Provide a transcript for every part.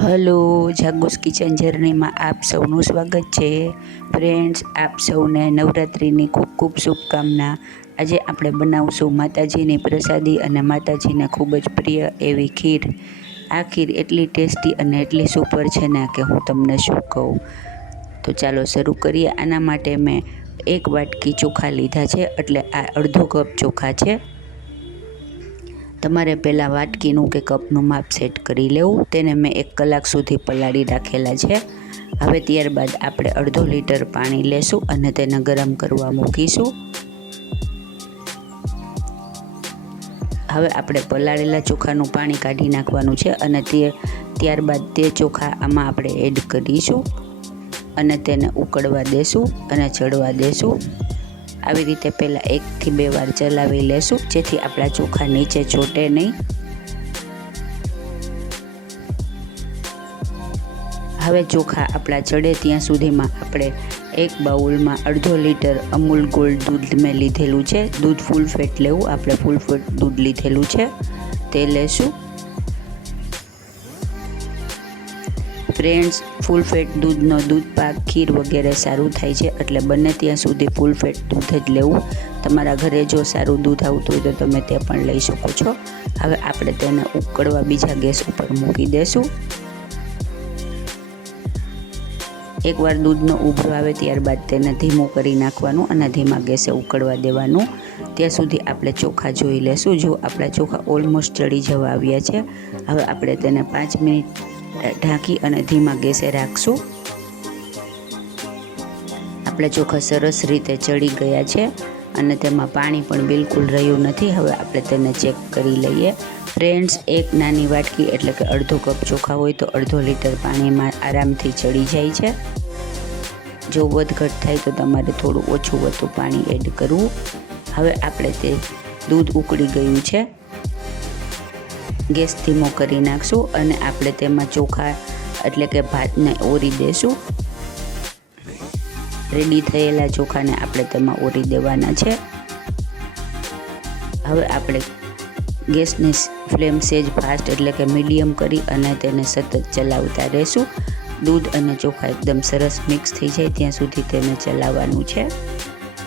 Hello જાગુસ kitchen જર્નીમાં આપ સૌનું સ્વાગત છે. ફ્રેન્ડ્સ, આપ સૌને નવરાત્રિની ખૂબ ખૂબ શુભકામના. આજે આપણે બનાવશું માતાજીની પ્રસાદી અને માતાજીને ખૂબ જ પ્રિય એવી ખીર. આ ખીર એટલી ટેસ્ટી અને એટલી સુપર છે ને કે હું તમને શું કહું. તો ચાલો શરૂ કરીએ. આના માટે મેં એક વાટકી ચોખા લીધા છે, એટલે આ અડધો કપ ચોખા છે. તમારે પહેલાં વાટકીનું કે કપનું માપ સેટ કરી લેવું. તેને મેં એક કલાક સુધી પલાળી રાખેલા છે. હવે ત્યારબાદ આપણે અડધો લીટર પાણી લેશું અને તેને ગરમ કરવા મૂકીશું. હવે આપણે પલાળેલા ચોખાનું પાણી કાઢી નાખવાનું છે અને તે ત્યારબાદ તે ચોખા આમાં આપણે એડ કરીશું અને તેને ઉકળવા દેશું અને ચડવા દેશું. આવી રીતે પહેલાં એકથી બે વાર ચલાવી લેશું, જેથી આપણા ચોખા નીચે ચોટે નહીં. હવે ચોખા આપણા ચડે ત્યાં સુધીમાં આપણે એક બાઉલમાં અડધો લીટર અમૂલ ગોલ્ડ દૂધ મેં લીધેલું છે. દૂધ ફૂલ ફેટ લેવું, આપણે ફૂલ ફેટ દૂધ લીધેલું છે. તે લેશું. ફ્રેન્ડ્સ, ફૂલ ફેટ દૂધનો દૂધ પાક, ખીર વગેરે સારું થાય છે, એટલે બને ત્યાં સુધી ફૂલ ફેટ દૂધ જ લેવું. તમારા ઘરે જો સારું દૂધ આવતું હોય તો તમે તે પણ લઈ શકો છો. હવે આપણે તેને ઉકળવા બીજા ગેસ ઉપર મૂકી દેશું. એકવાર દૂધનો ઉભરો આવે ત્યારબાદ તેને ધીમું કરી નાખવાનું અને ધીમા ગેસે ઉકળવા દેવાનું. ત્યાં સુધી આપણે ચોખા જોઈ લેશું. જો આપણા ચોખા ઓલમોસ્ટ ચડી જવા આવ્યા છે, હવે આપણે તેને પાંચ મિનિટ ઢાંકી અને ધીમા ગેસે રાખશું. આપણે ચોખા સરસ રીતે ચડી ગયા છે અને તેમાં પાણી પણ બિલકુલ રહ્યું નથી. હવે આપણે તેને ચેક કરી લઈએ. ફ્રેન્ડ્સ, એક નાની વાટકી એટલે કે અડધો કપ ચોખા હોય તો અડધો લીટર પાણીમાં આરામથી ચડી જાય છે. જો વધઘટ થાય તો તમારે થોડું ઓછું વધુ પાણી એડ કરવું. હવે આપણે તે દૂધ ઉકળી ગયું છે. ગેસ ધીમો કરી નાખશું અને આપણે તેમાં ચોખા એટલે કે ભાતને ઓરી દેશું. રેડી થયેલા ચોખાને આપણે તેમાં ઓરી દેવાના છે. હવે આપણે ગેસની ફ્લેમ સેજ ફાસ્ટ એટલે કે મીડિયમ કરી અને તેને સતત ચલાવતા રહેશું. દૂધ અને ચોખા એકદમ સરસ મિક્સ થઈ જાય ત્યાં સુધી તેને ચલાવવાનું છે.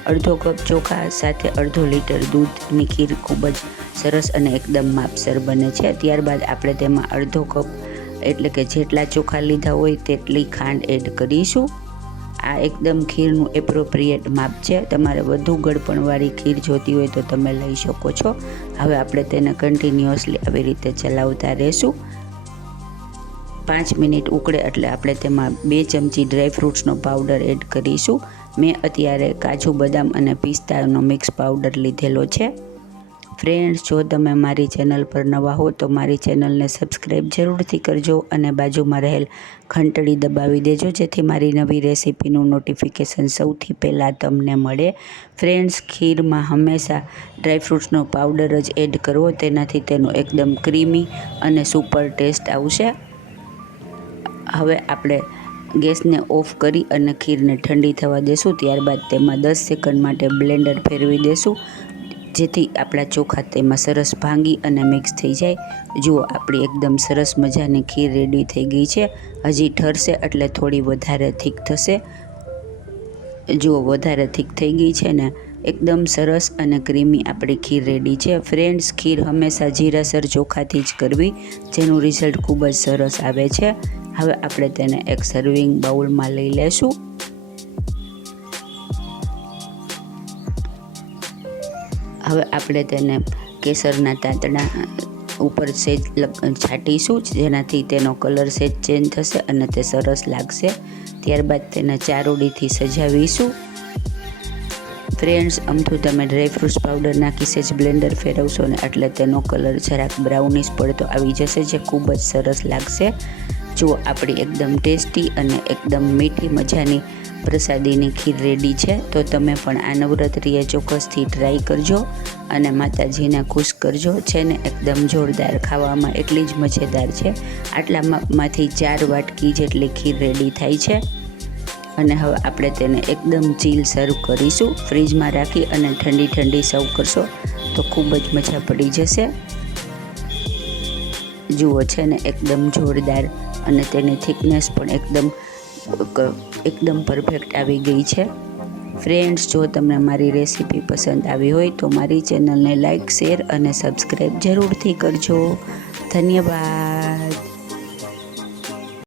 અડધો કપ ચોખા સાથે અડધો લીટર દૂધની ખીર ખૂબ જ સરસ અને એકદમ માપસર બને છે. ત્યારબાદ આપણે તેમાં અડધો કપ એટલે કે જેટલા ચોખા લીધા હોય તેટલી ખાંડ એડ કરીશું. આ એકદમ ખીરનું એપ્રોપ્રિએટ માપ છે. તમારે વધુ ગળપણવાળી ખીર જોતી હોય તો તમે લઈ શકો છો. હવે આપણે તેને કન્ટિન્યુઅસલી આવી રીતે ચલાવતા રહેશું. પાંચ મિનિટ ઉકળે એટલે આપણે તેમાં બે ચમચી ડ્રાયફ્રૂટ્સનો પાવડર એડ કરીશું. મેં અત્યારે કાજુ બદામ અને પિસ્તાનો મિક્સ પાવડર લીધેલો છે. ફ્રેન્ડ્સ જો તમે મારી ચેનલ પર નવા હો તો મારી ચેનલને સબસ્ક્રાઈબ જરૂરથી કરજો અને બાજુમાં રહેલ ઘંટડી દબાવી દેજો, જેથી મારી નવી રેસીપીનું નોટિફિકેશન સૌથી પહેલાં તમને મળે. ફ્રેન્ડ્સ ખીરમાં હંમેશા ડ્રાયફ્રૂટ્સનો પાવડર જ એડ કરવો, તેનાથી તેનો એકદમ ક્રીમી અને સુપર ટેસ્ટ આવશે. હવે આપણે ગેસને ઓફ કરી અને ખીરને ઠંડી થવા દેશું. ત્યારબાદ તેમાં દસ સેકન્ડ માટે બ્લેન્ડર ફેરવી દેશું, જેથી આપણા ચોખા તેમાં સરસ ભાંગી અને મિક્સ થઈ જાય. જુઓ, આપણી એકદમ સરસ મજાની ખીર રેડી થઈ ગઈ છે. હજી ઠરશે એટલે થોડી વધારે થીક થશે. જુઓ, વધારે થીક થઈ ગઈ છે ને એકદમ સરસ અને ક્રીમી આપણી ખીર રેડી છે. ફ્રેન્ડ્સ, ખીર હંમેશા જીરાસર ચોખાથી જ કરવી, જેનું રિઝલ્ટ ખૂબ જ સરસ આવે છે. હવે આપણે તેને એક સર્વિંગ બાઉલમાં લઈ લેશું. હવે આપણે તેને કેસરના તાંતણા ઉપર સેજ છાંટીશું, જેનાથી તેનો કલર સેજ ચેન્જ થશે અને તે સરસ લાગશે. ત્યારબાદ તેને ચારોડીથી સજાવીશું. ફ્રેન્ડ્સ અમથું તમે ડ્રાયફ્રૂટ્સ પાવડર નાખી સેજ બ્લેન્ડર ફેરવશો ને એટલે તેનો કલર જરાક બ્રાઉનિશ પડતો આવી જશે, જે ખૂબ જ સરસ લાગશે. જુઓ આપણી એકદમ ટેસ્ટી અને એકદમ મીઠી મજાની પ્રસાદીની ખીર રેડી છે, તો તમે પણ આ નવરાત્રિએ ચોક્કસથી ટ્રાય કરજો અને માતાજીને ખુશ કરજો. છે ને, એકદમ જોરદાર ખાવામાં એટલી જ મજેદાર છે. આટલામાંથી ચાર વાટકી જેટલી ખીર રેડી થાય છે. અને હવે આપણે તેને એકદમ ચીલ સર્વ કરીશું. ફ્રીજમાં રાખી અને ઠંડી ઠંડી સર્વ કરશો, તો ખૂબ જ મજા પડી જશે. જુઓ, છે ને, એકદમ જોરદાર અને તેની થિકનેસ પણ એકદમ એકદમ પરફેક્ટ આવી ગઈ છે. ફ્રેન્ડ્સ જો તમને મારી રેસીપી પસંદ આવી હોય તો મારી ચેનલને લાઇક શેર અને સબસ્ક્રાઈબ જરૂરથી કરજો. ધન્યવાદ.